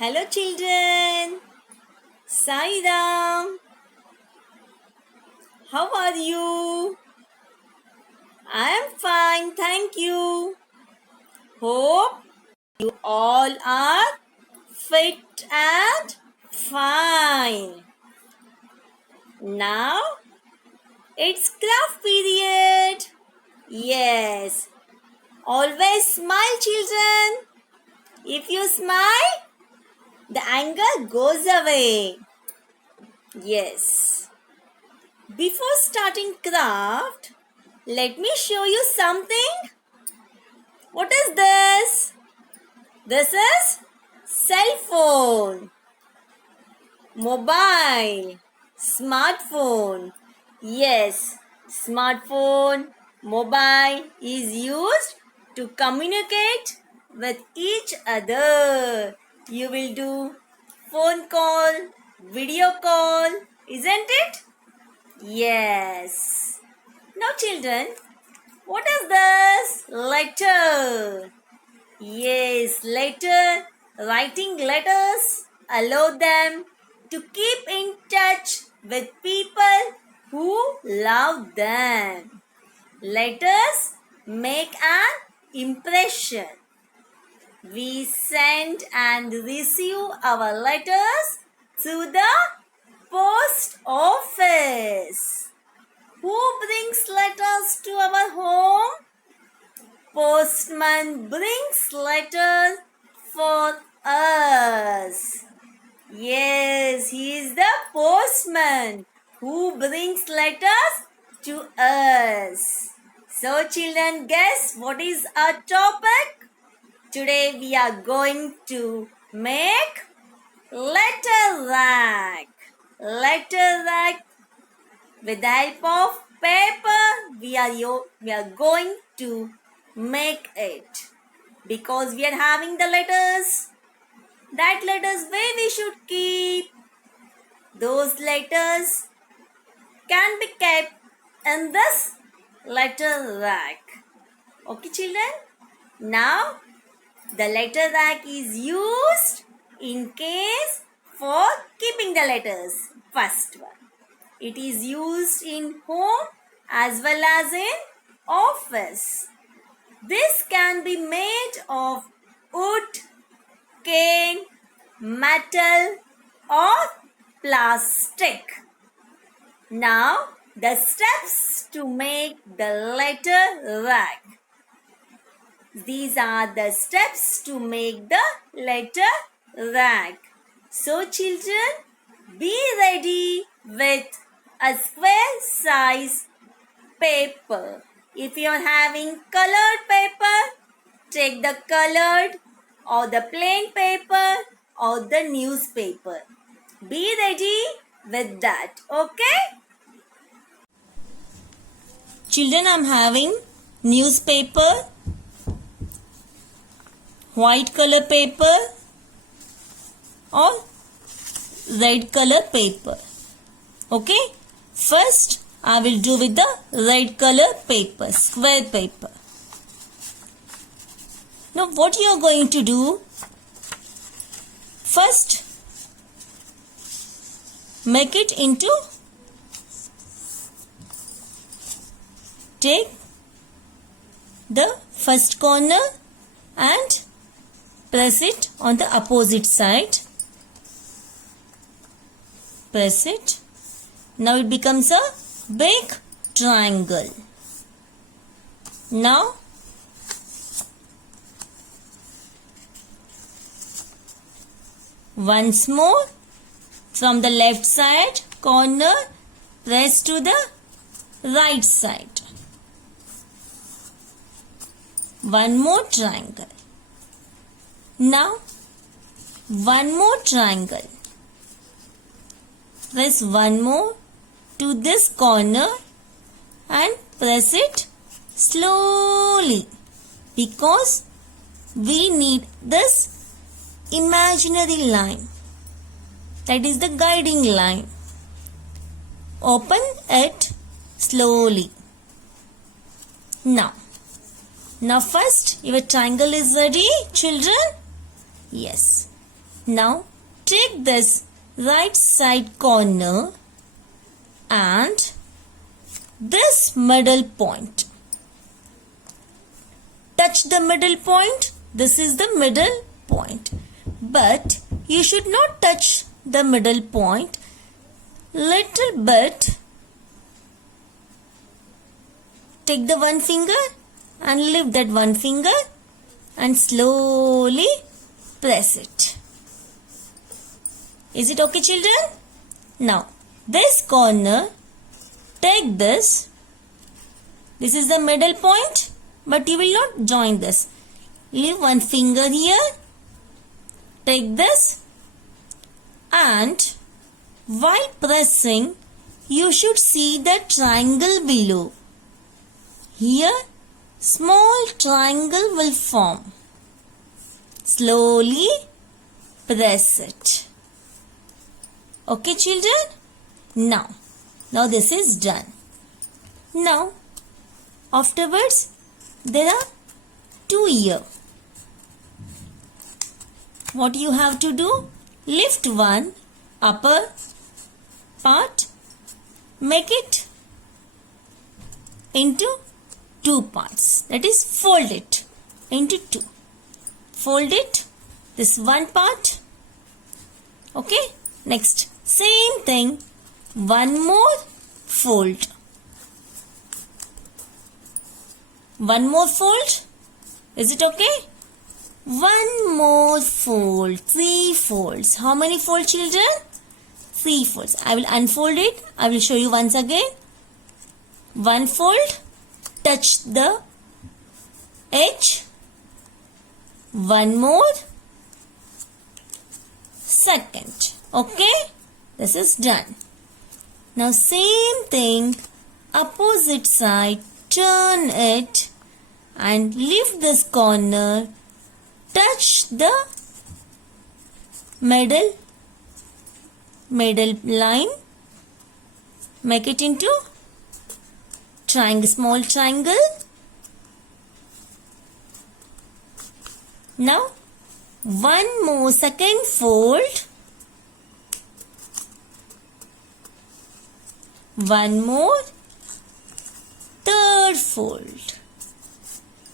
Hello children, Sai Ram. How are you? I am fine, thank you. Hope you all are fit and fine. Now it's craft period. Yes, always smile children. If you smile, the anger goes away. Yes. Before starting craft, let me show you something. What is this? This is cell phone, mobile, smartphone. Yes, smartphone, mobile is used to communicate with each other. You will do phone call, video call, isn't it? Yes. Now children, what is this? Letter. Yes, letter. Writing letters allow them to keep in touch with people who love them. Letters make an impression. We send and receive our letters through the post office. Who brings letters to our home? Postman brings letters for us. Yes, he is the postman who brings letters to us. So children, guess what is our topic? Today we are going to make letter rack. Letter rack. With the help of paper, we are going to make it. Because we are having the letters. That letters where we should keep. Those letters can be kept in this letter rack. Okay children? Now the letter rack is used in case for keeping the letters. First one. It is used in home as well as in office. This can be made of wood, cane, metal or plastic. Now the steps to make the letter rack. These are the steps to make the letter rack. So children, be ready with a square size paper. If you are having colored paper, take the colored or the plain paper or the newspaper. Be ready with that, okay? Children, I am having newspaper, white color paper or red color paper. Okay, first I will do with the red color paper, square paper. Now what you are going to do? First, make it into, take the first corner and press it on the opposite side. Press it. Now it becomes a big triangle. Now once more from the left side corner press to the right side. One more triangle. Now one more triangle. Press one more to this corner and press it slowly because we need this imaginary line, that is the guiding line. Open it slowly. Now first your triangle is ready children? Yes. Now take this right side corner and this middle point. Touch the middle point. This is the middle point. But you should not touch the middle point. Little bit. Take the one finger and lift that one finger and slowly press it. Is it okay, children? Now, this corner, take this. This is the middle point, but you will not join this. Leave one finger here. Take this and while pressing, you should see the triangle below. Here, small triangle will form. Slowly press it. Okay, children? Now this is done. Now, afterwards, there are two ears. What you have to do? Lift one upper part, make it into two parts. That is, fold it into two. Fold it, this one part. Okay, next, same thing, one more fold. One more fold. Is it okay? One more fold. 3 folds. How many folds, children? 3 folds. I will unfold it. I will show you once again. One fold. Touch the edge. One more. Second. Okay? This is done. Now same thing. Opposite side. Turn it and lift this corner. Touch the middle line. Make it into triangle, small triangle. Now one more second fold. One more third fold.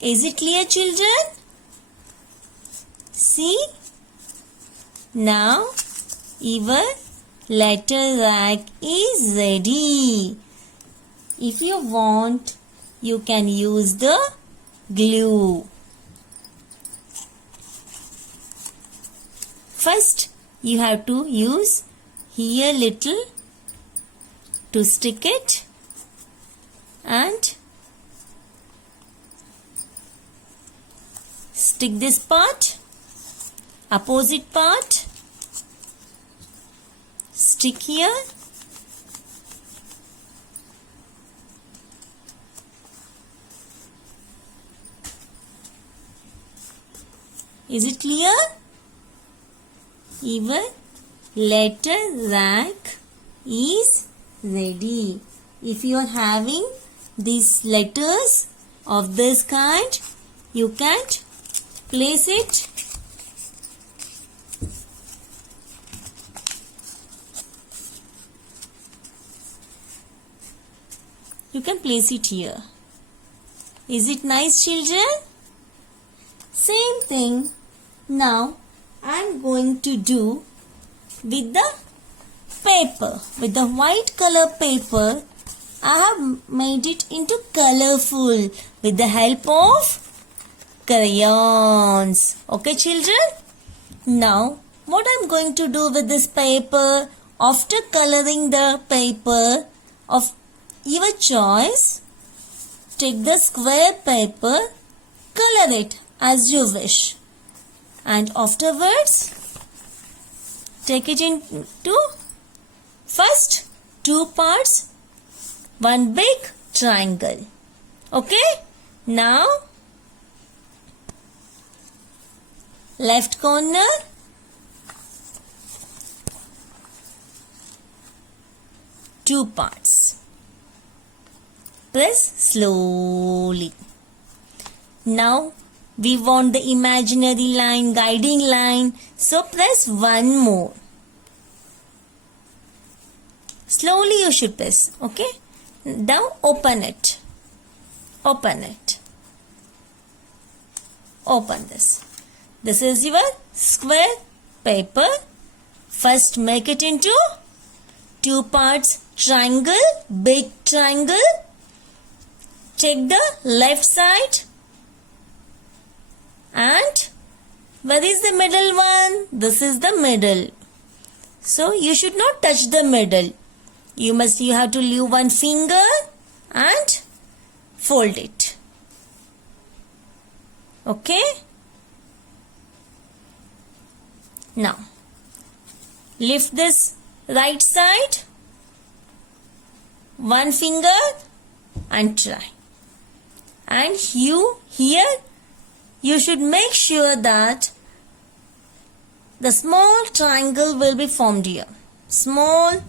Is it clear, children? See? Now your letter rack is ready. If you want, you can use the glue. First, you have to use here little to stick it and stick this part, opposite part, stick here, is it clear? Your letter rack is ready. If you are having these letters of this kind, you can place it here. Is it nice, children? Same thing now I am going to do with the paper. With the white color paper, I have made it into colorful with the help of crayons. Okay, children? Now, what I am going to do with this paper, after coloring the paper of your choice, take the square paper, color it as you wish. And afterwards, take it into first 2 parts, one big triangle. Okay? Now, left corner, two parts. Press slowly. Now, We want the imaginary line, guiding line. So press one more. Slowly you should press. Okay. Now open it. Open it. Open this. This is your square paper. First make it into two parts. Triangle, big triangle. Take the left side. And where is the middle one? This is the middle. So you should not touch the middle. You have to leave one finger and fold it. Okay? Now, lift this right side, one finger and try. And here you should make sure that the small triangle will be formed here. Small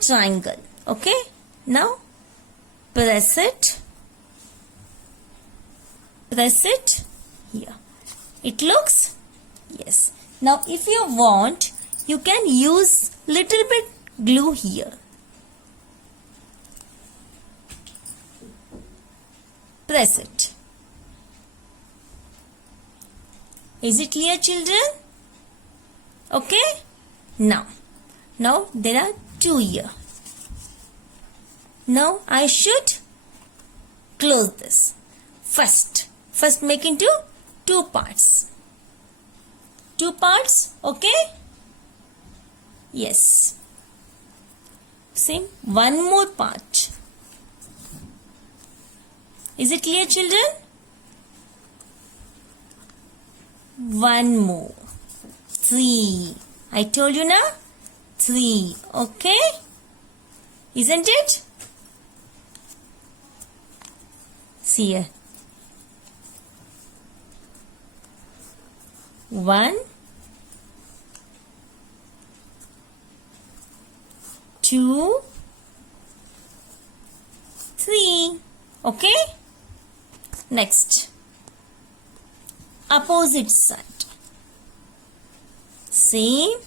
triangle. Okay? Now, press it. Press it here. It looks? Yes. Now, if you want, you can use little bit glue here. Press it. Is it clear, children? Okay? Now there are two here. Now I should close this. First make into two parts. Two parts, okay? Yes. Same, one more part. Is it clear, children? One more. 3. I told you now? 3. Okay? Isn't it? See here. 1, 2, 3. Okay? Next. Opposite side. Same.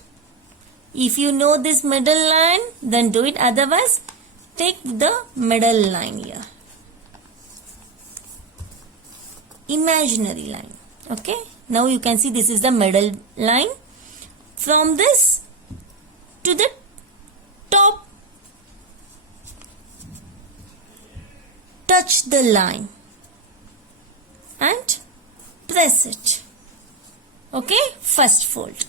If you know this middle line, then do it. Otherwise, take the middle line here. Imaginary line. Okay? Now you can see this is the middle line. From this to the top, touch the line and press it. Okay? First fold.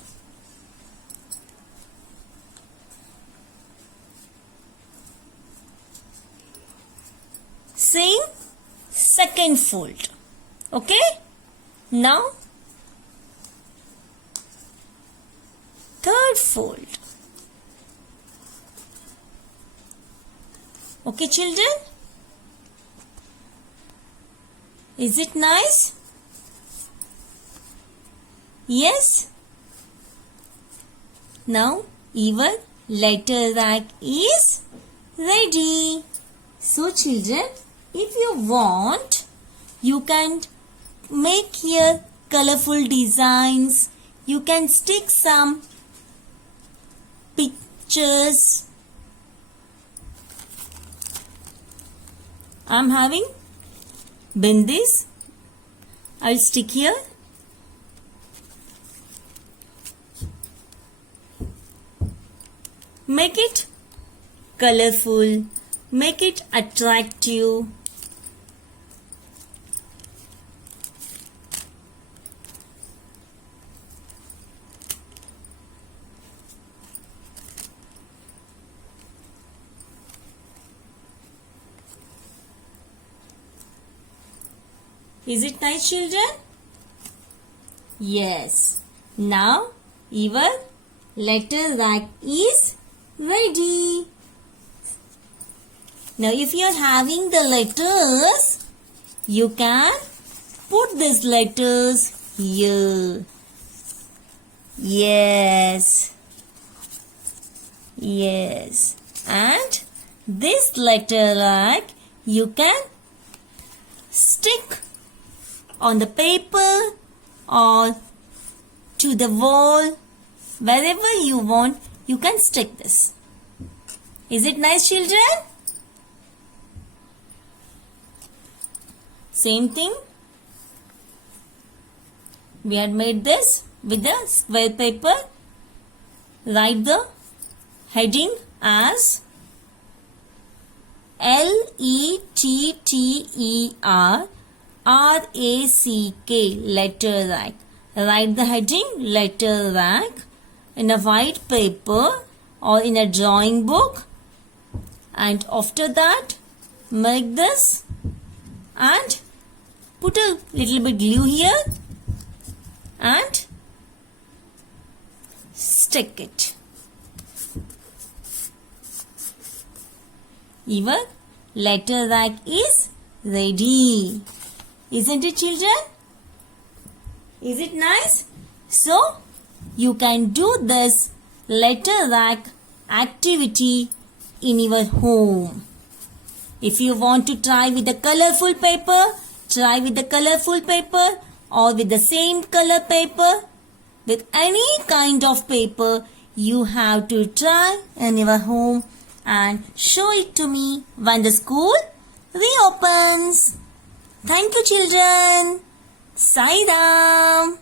Same, second fold. Okay? Now, third fold. Okay, children? Is it nice? Yes? Now, your letter rack is ready. So, children, if you want, you can make here colorful designs. You can stick some pictures. I'm having bindis. I'll stick here. Make it colorful. Make it attractive. Is it nice, children? Yes. Now, your letter rack is ready. Now, if you are having the letters, you can put these letters here. Yes. Yes. And this letter rack you can stick on the paper or to the wall. Wherever you want, you can stick this. Is it nice, children? Same thing. We had made this with the square paper. Write the heading as LETTER letter rack. Write the heading letter rack in a white paper or in a drawing book, and after that make this and put a little bit glue here and stick it. Your letter rack is ready. Isn't it, children? Is it nice? So, you can do this letter rack activity in your home. If you want to try with the colorful paper, try with the colorful paper or with the same color paper. With any kind of paper, you have to try in your home and show it to me when the school reopens. Thank you, children. Sai Ram.